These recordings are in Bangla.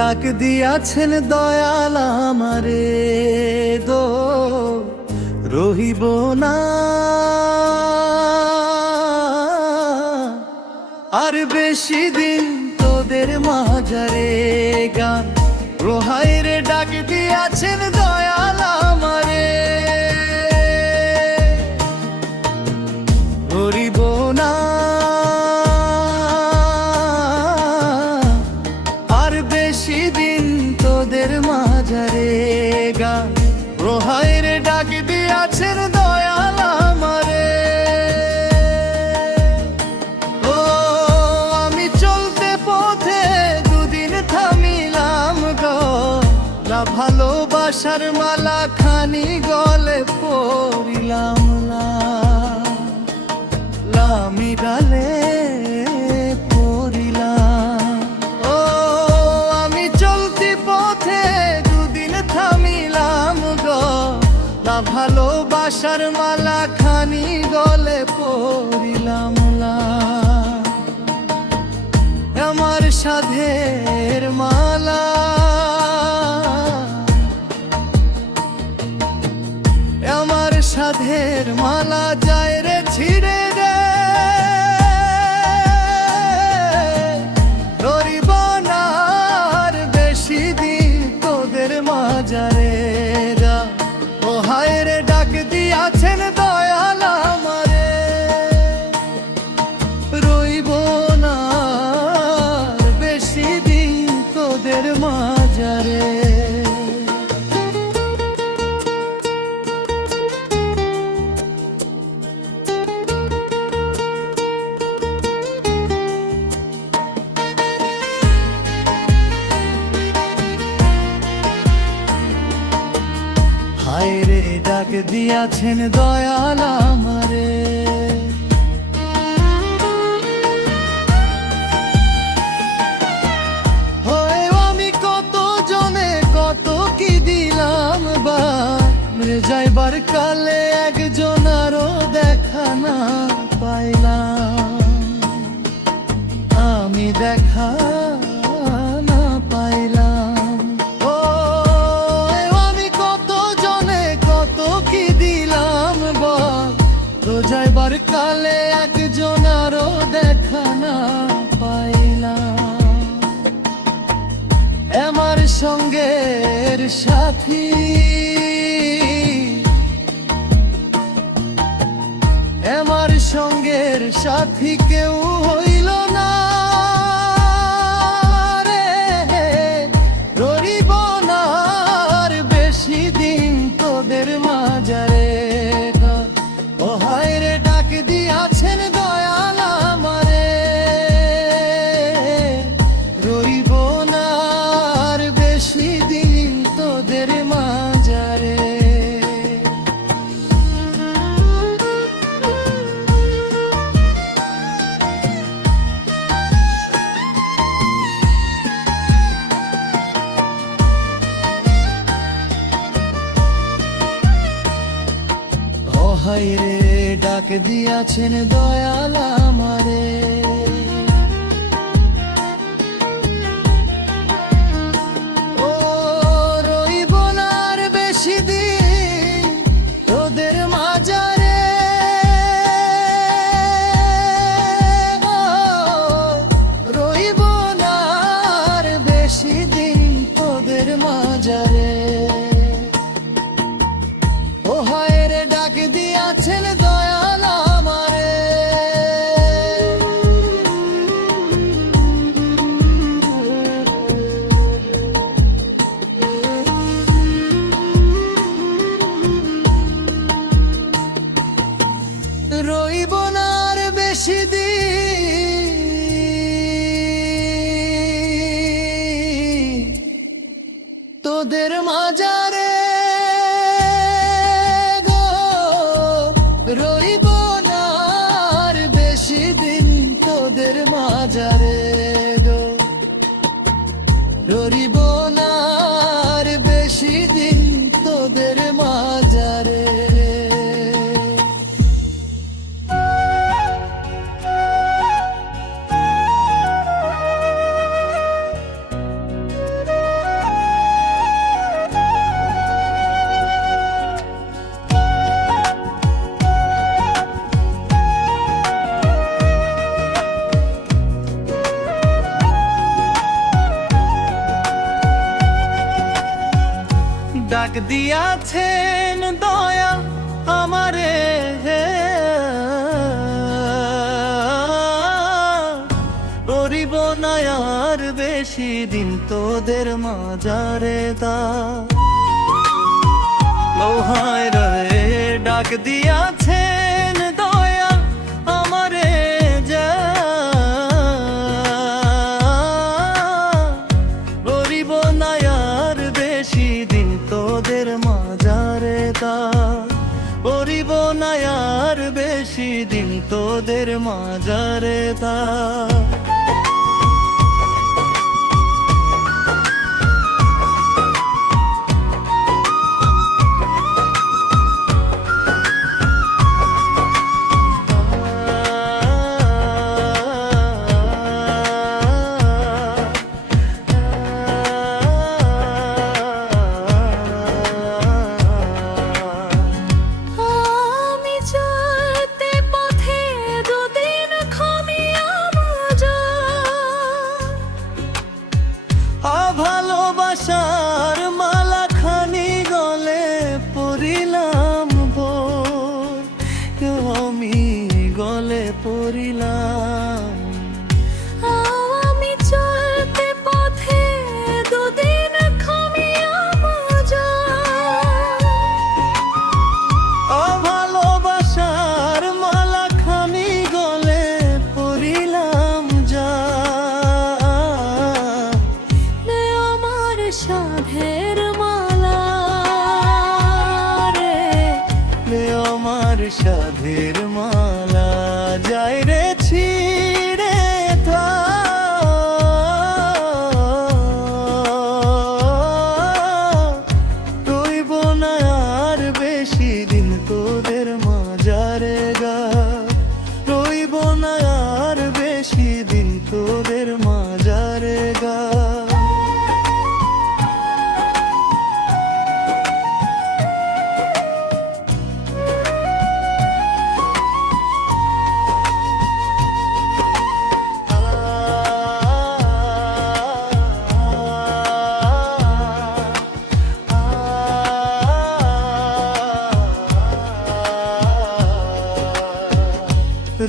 ডাক দিয়াছেন দয়াল আমারে দো রহিব না আর বেশি দিন তোদের মাঝারে গান রোহাই রে ডাক দিয়াছেন দয়াল আমারে রহিব না আর বেশি দিন তোদের মাঝারে গান রোহাই রে ডাক দিয়াছেন দয়াল আমারে ও আমি চলতে পথে দুদিন থামিলাম গো না ভালোবাসার মালা খানি গলে পড়িলাম লামি ডালে পড়িলাম ও আমি চলতি পথে দুদিন থামিলাম গো না ভালোবাসার মালা খানি গলে পড়িলাম আমার সাধের মালা আমার সাধের মালা যায় রে ছিড়ে রে ধরিব না আর বেশি দিন তোদের মাঝারে ও হায় রে ডাক দিয়াছেন দয়াল আমারে রইব না আর বেশি দিন তোদের মাঝারে হায় রে ডাক দিয়াছেন দয়াল আমারে হয় আমি কত জনে কত কি দিলাম রে যাইবার কালে একজন আরো দেখা না পাইলাম আমি দেখা না পাইলাম ও আমি কত জনে কত কি দিলাম তো যাইবার কালে একজন আরো দেখা না পাইলাম আমার সঙ্গের সাথী আমার সঙ্গের সাথী কেউ হইল না রে রহিব না আর বেশি দিন তোদের মাঝারে ও হায় রে ডাক দিয়াছেন দয়াল আমারে রহিব না আর বেশি দিন তোদের মাঝারে হায় রে ডাক দিয়াছেন দয়াল আমারে ও রইব না আর বেশি দিন তোদের মাঝারে ও রইব না আর বেশি দিন তোদের মাঝারে ও হায় রে ডাক দিয়াছেন দয়াল আমারে ডাক দিয়াছেন দয়া আমারে, করিব না আর বেশি দিন তোদের মাঝারে দা। লোহায় রে ডাক দিয়াছেন দয়া আমারে, করিব না আর বেশি দিন তোদের মাঝারে দা, করিব না আর বেশি দিন তোদের মাঝারে দা। ভালোবাসার মালা খানি গলে পড়িলাম ভোর, আমি গলে পড়িলাম। আমি চলতে পথে দুদিন খামিয়া মজা, ভালোবাসার মালা খানি গলে পড়িলাম যা। সাধের মালা রে, আমার সাধের মালা যাই রে ছিড়ে থা। রইব না আর বেশি দিন তোদের মাঝারে গা, রইব না আর বেশি দিন তোদের মাঝারে গা।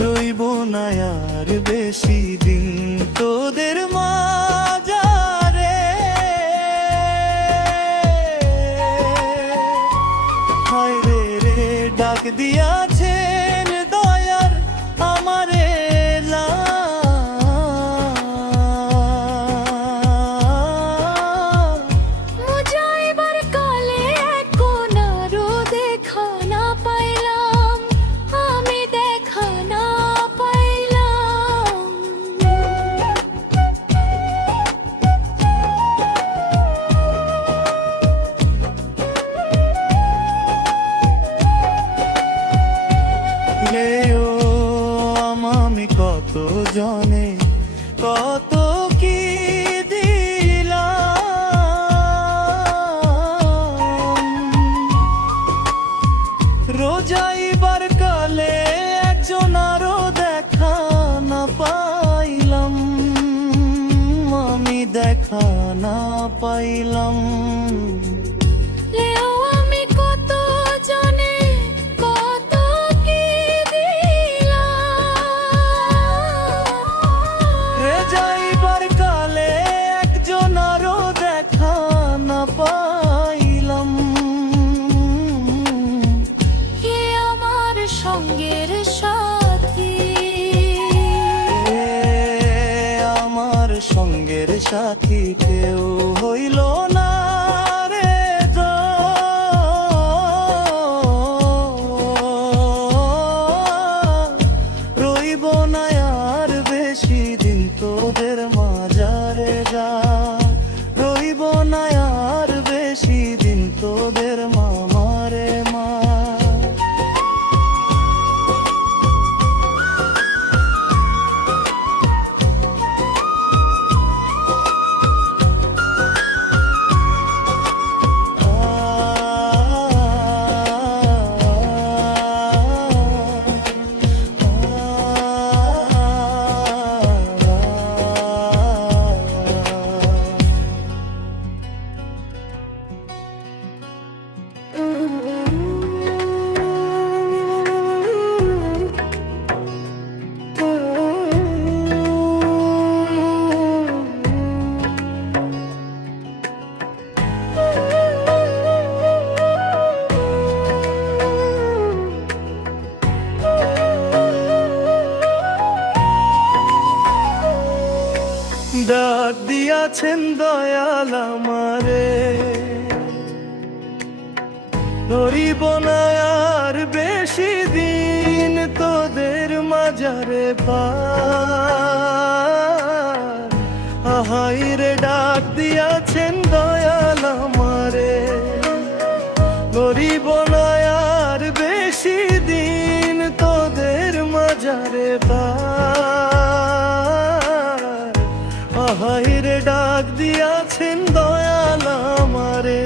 রইব না আর বেশি দিন তোদের মাঝারে, হায় রে রে ডাক দিয়াছেন দয়ার আমারে লা। যাইবার কালে কোনারও দেখা না পাইলাম, আমি দেখা না পাইলাম। গেও আমি কত জনে কত কি দিলাম, রোজাইবার কালে একজন আরো দেখা না পাইলাম, আমি দেখা না পাইলাম। আমি কত জনে কত কি দিলাম, রে যাইবার কালে একজন আরো দেখা না পাইলাম। কে আমার সঙ্গের সাথী, আমার সঙ্গের সাথী কেউ হইল না রে যা। রইব না আর বেশি দিন তোদের মাঝারে যা, রইব না আর বেশি দিন তোদের মামারে মা। ডাক দিয়াছেন দয়াল আমারে, ধরিব না আর বেশি দিন তোদের মাঝারে পার। আহাই রে ডাক দিয়াছেন দয়াল আমারে, ধরিব না আর বেশি দিন তোদের মাঝারে পার। আহাই রে ডাক দিয়াছেন দয়াল আমারে।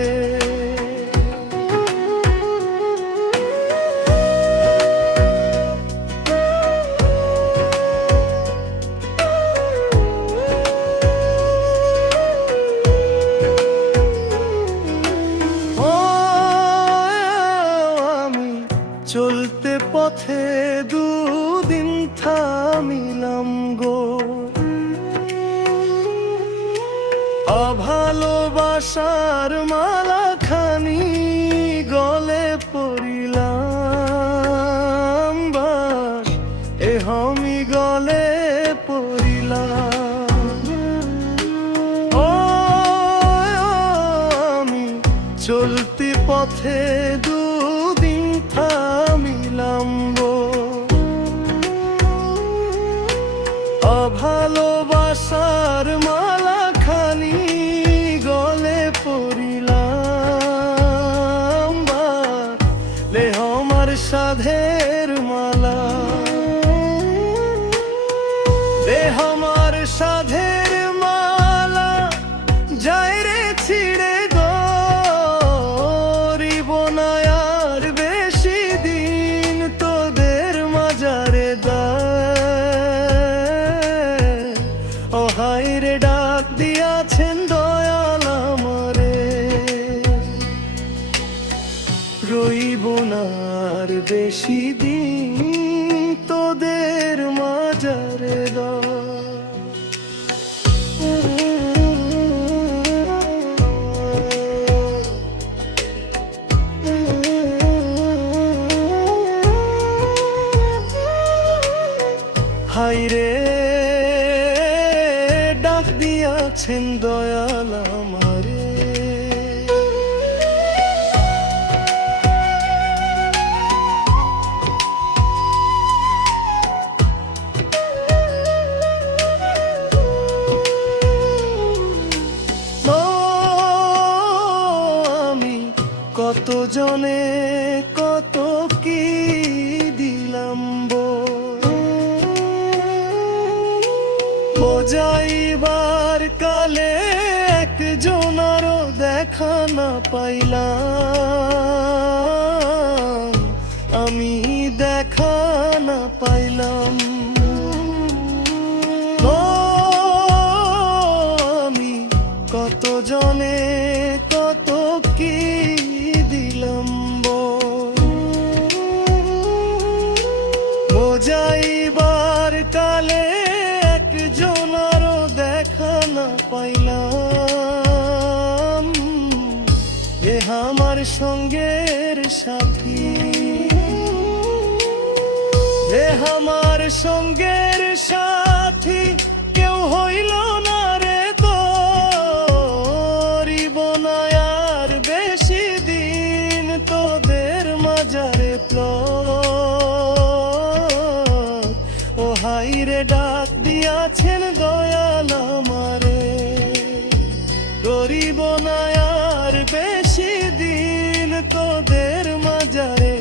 চলতে পথে দুদিন থামিলাম গো, অভালোবাসার মালা খানি গলে পড়িলাম, বাস এ আমি গলে পড়িলাম। ও আমি চলতি পথে দুদিন থামিলাম গো, অভালোবাসার মালা খানি গলে পড়িলাম, লে আমার সাধের মালা, লে আমার সাধের মালা যায় রে ছিড়ে গো, রিব না আর বেশি দিন তোদের মাঝারে দায়। ও হাই রে ডাক দিয়াছেন দয়াল আমারে, রইব না আর বেশি দিন তোদের মাঝারে দায়। হাই রে ডাক দিয়াছেন দয়াল আমারে, আমি কত জনে কত কি দিলাম যাইবার কালে একজনারও দেখা না পাইলাম, আমি দেখা না পাইলাম। ও আমি কত জনে কত কি দিলাম যাইবার কালে একজনারও দেখা না পাইলাম, এ আমার সঙ্গের সাথী, এ আমার সঙ্গের সাথী কেউ হইল না রে তো, রিব না আর বেশি দিন তোদের মাঝারে প্লট। ও হাই রে ডাক দিয়াছেন দয়াল আমারে, গরিব না আর বেশি দিন তোদের মাঝারে।